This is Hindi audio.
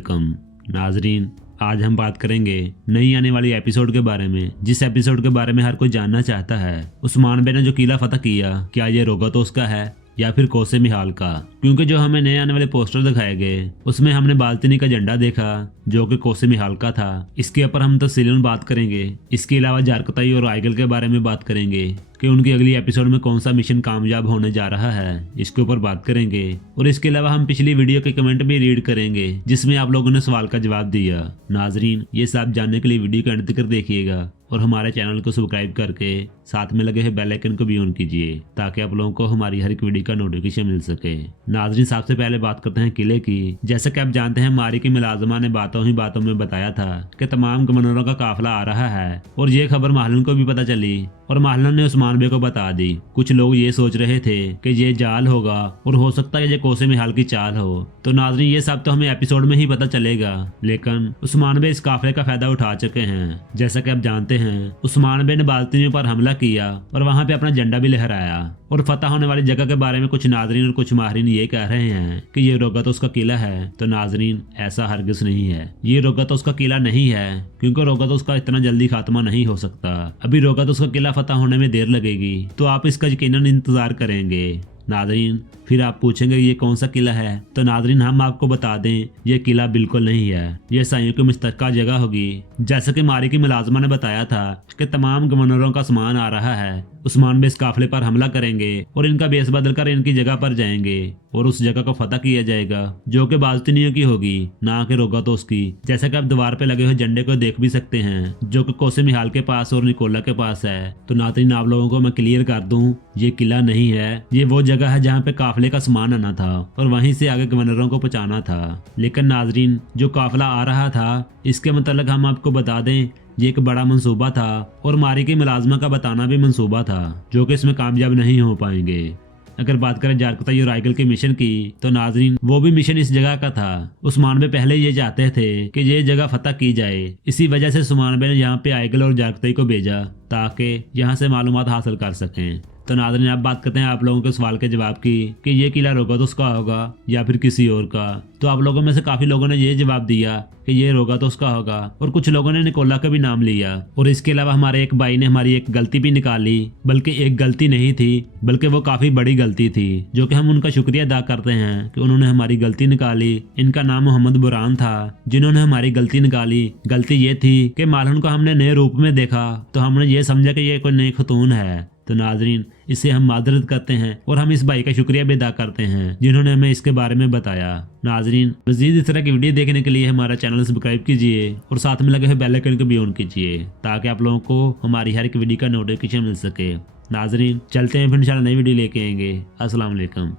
कम नाजरीन, आज हम बात करेंगे नई आने वाली एपिसोड के बारे में, जिस एपिसोड के बारे में हर कोई जानना चाहता है। उस्मान बे ने जो किला फतह किया, क्या ये रोगातोस का है या फिर कोसे मिहाल का? क्योंकि जो हमें नए आने वाले पोस्टर दिखाए गए उसमें हमने बाल्तनी का झंडा देखा जो कि कोसे मिहाल का था। इसके ऊपर हम तफसीलन बात करेंगे। इसके अलावा जारकताई और आइगल के बारे में बात करेंगे कि उनकी अगली एपिसोड में कौन सा मिशन कामयाब होने जा रहा है, इसके ऊपर बात करेंगे। और इसके अलावा हम पिछली वीडियो के कमेंट भी रीड करेंगे जिसमें आप लोगों ने सवाल का जवाब दिया। नाजरीन, ये सब जानने के लिए वीडियो को अंत तक देखिएगा और हमारे चैनल को सब्सक्राइब करके साथ में लगे हुए बेल आइकन को भी ऑन कीजिए ताकि आप लोगों को हमारी हर एक वीडियो का नोटिफिकेशन मिल सके। नाजरीन, सबसे पहले बात करते हैं किले की। जैसा कि आप जानते हैं, मारी की मुलाजमा ने बातों ही बातों में बताया था कि तमाम गवर्नरों का काफिला आ रहा है और ये खबर महलन को भी पता चली और महलन ने उस्मान बे को बता दी। कुछ लोग ये सोच रहे थे कि ये जाल होगा और हो सकता है ये कोसे मिहाल की चाल हो। तो नाजरीन, ये सब तो हमें एपिसोड में ही पता चलेगा, लेकिन उस्मान बे इस काफिले का फायदा उठा चुके हैं। जैसा कि आप जानते हैं, उस्मान बे ने बाल्तनियों पर हमला किया और वहां पे अपना झंडा भी लहराया। और फतह होने वाली जगह के बारे में कुछ नाजरीन और कुछ माहिरीन ये कह रहे हैं कि ये रोगातोस का किला है। तो नाजरीन, ऐसा हरगिज नहीं है। ये रोगातोस का किला नहीं है, क्योंकि रोगातोस का इतना जल्दी खात्मा नहीं हो सकता। अभी रोगातोस का किला फतह होने में देर लगेगी, तो आप इसका यकीनन इंतजार करेंगे। नाजरीन, फिर आप पूछेंगे ये कौन सा किला है? तो नाजरीन, हम आपको बता दें, ये किला बिल्कुल नहीं है। ये ईसाइयों की मुश्तरका जगह होगी। जैसे कि मारी की मुलाजमा ने बताया था कि तमाम गवर्नरों का सामान आ रहा है। उस्मान बे इस काफिले पर हमला करेंगे और इनका बेस बदल कर इनकी जगह पर जाएंगे और उस जगह को फतह किया जाएगा जो कि बाल्तनियों की होगी, ना कि रोगातोस की। जैसा कि आप दीवार पे लगे हुए झंडे को देख भी सकते हैं जो कि कोसे मिहाल के पास और निकोला के पास है। तो नाज़रीन, आप लोगों को मैं क्लियर कर दूं, ये किला नहीं है। ये वो जगह है जहाँ पे काफिले का सामान आना था और वहीं से आगे गवर्नरों को पहुंचाना था। लेकिन नाजरीन, जो काफिला आ रहा था इसके मतलब हम आपको बता दें, ये एक बड़ा मंसूबा था और मारी की मुलाजमा का बताना भी मंसूबा था जो कि इसमें कामयाब नहीं हो पाएंगे। अगर बात करें जारकताई और आइगल के मिशन की, तो नाजरीन, वो भी मिशन इस जगह का था। उस्मान बे पहले ये चाहते थे कि ये जगह फतह की जाए। इसी वजह से उस्मान बे ने यहाँ पे आइगल और जारकताई को भेजा ताकि यहाँ से मालूमात हासिल कर सकें। तो नाज़रीन, आप बात करते हैं आप लोगों के सवाल के जवाब की कि ये किला रोगातोस का होगा या फिर किसी और का। तो आप लोगों में से काफी लोगों ने ये जवाब दिया कि ये रोगातोस का होगा और कुछ लोगों ने निकोला का भी नाम लिया। और इसके अलावा हमारे एक भाई ने हमारी एक गलती भी निकाली, बल्कि एक गलती नहीं थी बल्कि वो काफी बड़ी गलती थी, जो कि हम उनका शुक्रिया अदा करते हैं कि उन्होंने हमारी गलती निकाली। इनका नाम मोहम्मद बुरहान था, जिन्होंने हमारी गलती निकाली। गलती ये थी कि मालन को हमने नए रूप में देखा तो हमने ये समझा कि ये कोई नई खतून है। तो नाजरीन, इससे हम मादरत करते हैं और हम इस भाई का शुक्रिया भी अदा करते हैं जिन्होंने हमें इसके बारे में बताया। नाजरीन, मजीद इस तरह की वीडियो देखने के लिए हमारा चैनल सब्सक्राइब कीजिए और साथ में लगे हुए बेल आइकन को भी ऑन कीजिए ताकि आप लोगों को हमारी हर एक वीडियो का नोटिफिकेशन मिल सके। नाजरीन, चलते हैं, फिर इंशाल्लाह नई वीडियो लेके आएंगे। अस्सलाम वालेकुम।